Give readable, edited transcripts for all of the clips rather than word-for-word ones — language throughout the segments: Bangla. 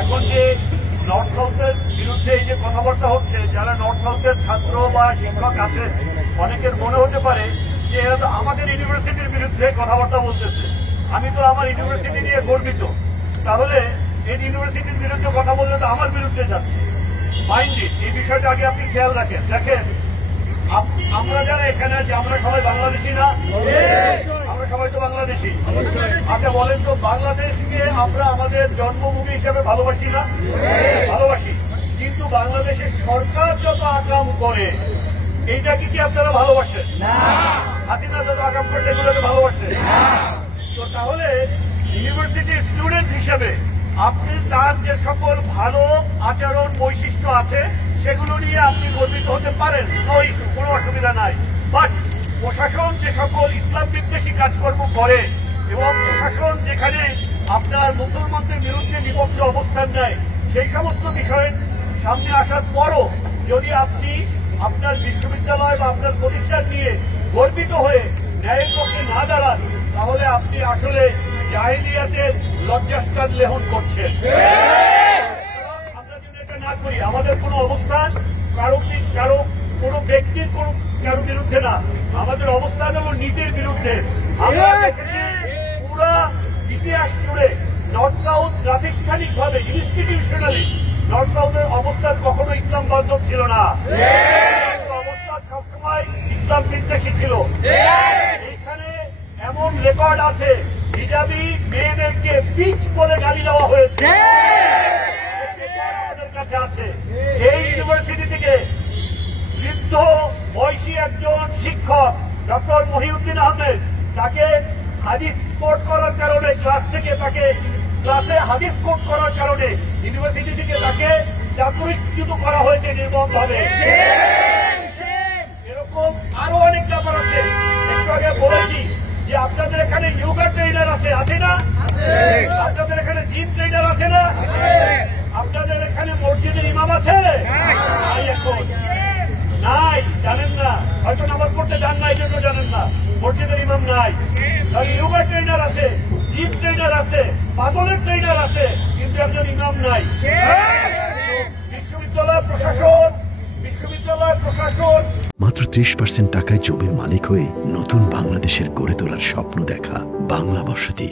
এখন যে নর্থ সাউথের বিরুদ্ধে এই যে কথাবার্তা হচ্ছে, যারা নর্থ সাউথের ছাত্র বা শিক্ষক আছে, অনেকের মনে হতে পারে যে এরা তো আমাদের ইউনিভার্সিটির বিরুদ্ধে কথাবার্তা বলতেছে। আমি তো আমার ইউনিভার্সিটি নিয়ে গর্বিত, তাহলে এই ইউনিভার্সিটির বিরুদ্ধে কথা বললে তো আমার বিরুদ্ধে যাচ্ছে। মাইন্ডেড, এই বিষয়টা আগে আপনি খেয়াল রাখেন। দেখেন, আমরা যারা এখানে আছি আমরা সবাই বাংলাদেশি না? আমরা সবাই তো বাংলাদেশি। আচ্ছা বলেন তো, বাংলাদেশকে আমরা আমাদের জন্মভূমি হিসেবে ভালোবাসি না? ভালোবাসি। কিন্তু বাংলাদেশের সরকার যত আকাম করে এইটাকে কি আপনারা ভালোবাসেন? হাসিনা যত আকাম করে সেগুলোকে ভালোবাসেন? তো তাহলে ইউনিভার্সিটির স্টুডেন্ট হিসেবে আপনি তার যে সকল ভালো আচরণ বৈশিষ্ট্য আছে সেগুলো নিয়ে আপনি গর্বিত হতে পারেন, কোনো অসুবিধা নাই। বাট প্রশাসন যে সকল ইসলাম বিদ্বেষী কাজকর্ম করে এবং প্রশাসন যেখানে আপনার মুসলমানদের বিরুদ্ধে বিপক্ষে অবস্থান নেয়, সেই সমস্ত বিষয়ের সামনে আসার পরও যদি আপনি আপনার বিশ্ববিদ্যালয় বা আপনার প্রতিষ্ঠান নিয়ে গর্বিত হয়ে ন্যায়ের পক্ষে না দাঁড়ান, তাহলে আপনি আসলে জাহিলিয়াতের লজ্জাস্থান লেহন করছেন। আমরা যদি এটা না করি, আমাদের কোনো অবস্থান কারো কোনো ব্যক্তির কারো বিরুদ্ধে না, আমাদের অবস্থান হল নীতির বিরুদ্ধে। আমরা দেখেছি পুরা ইতিহাস জুড়ে নর্থ সাউথ প্রাতিষ্ঠানিকভাবে ইনস্টিটিউশনালি নর্থ সাউথের অবস্থান কখনো ইসলাম বান্ধব ছিল না, অবস্থান সবসময় ইসলাম বিদ্বেষী ছিল। এখানে এমন রেকর্ড আছে, হিজাবি মেয়েদেরকে পিচ বলে গালি দেওয়া হয়েছে, আমাদের কাছে আছে। এই ইউনিভার্সিটি থেকে বৃদ্ধ বয়সী একজন শিক্ষক ডক্টর মহিউদ্দিন আহমেদ, তাকে হাদিস কোট করার কারণে ক্লাসে হাদিস কোট করার কারণে ইউনিভার্সিটি থেকে তাকে চাকরিচ্যুত করা হয়েছে নির্মমভাবে। এরকম আরো অনেক ব্যাপার আছে। একটু আগে বলেছি যে আপনাদের এখানে যোগা ট্রেনার আছে না? আপনাদের এখানে জিম ট্রেনার আছে না? আপনাদের এখানে মসজিদের ইমাম আছে? এখন নাই, জানেন না, হয়তো নামাজ পড়তে যান না, এই জন্য জানেন না। মসজিদের ইমাম নাই, যোগা ট্রেনার আছে, জিম ট্রেনার আছে, পাগলের ট্রেনার আছে, কিন্তু একজন ইমাম নাই। বিশ্ববিদ্যালয় প্রশাসন মাত্র 30% টাকায় জমির মালিক হয়ে নতুন বাংলাদেশের গড়ে তোলার স্বপ্ন দেখা বাংলা বসতি।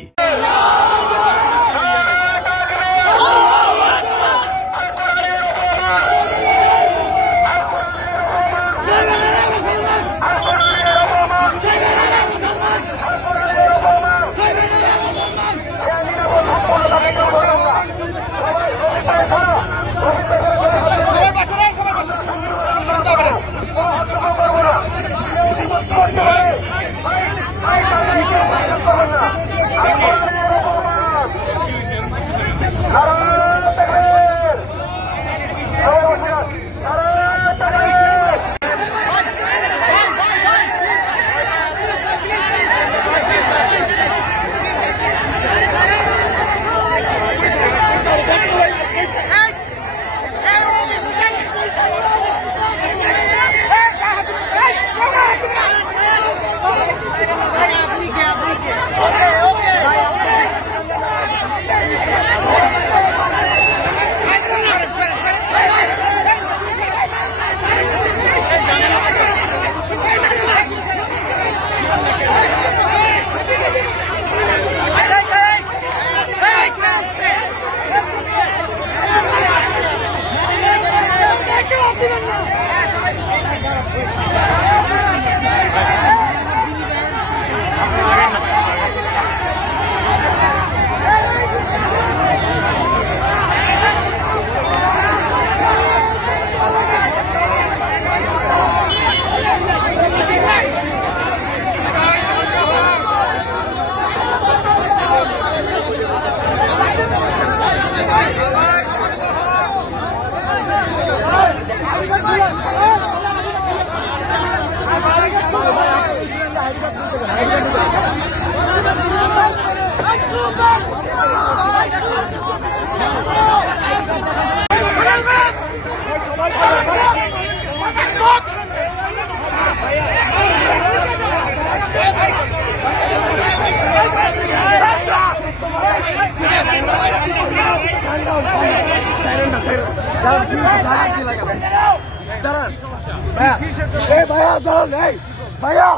Calm down. ভাইয়া দাঁড়ান, এই ভাইয়া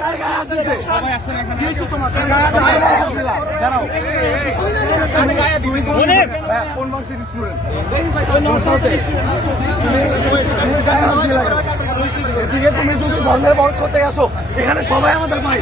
কার গায়ে হাত দিছে? দিয়েছি তোমার গায়ে দাঁড়াও। ভাইয়া কোন মার্সিড স্টুডেন্ট? এদিকে তুমি যদি ধর্মের বড় করতে আসো, এখানে সবাই আমাদের ভাই।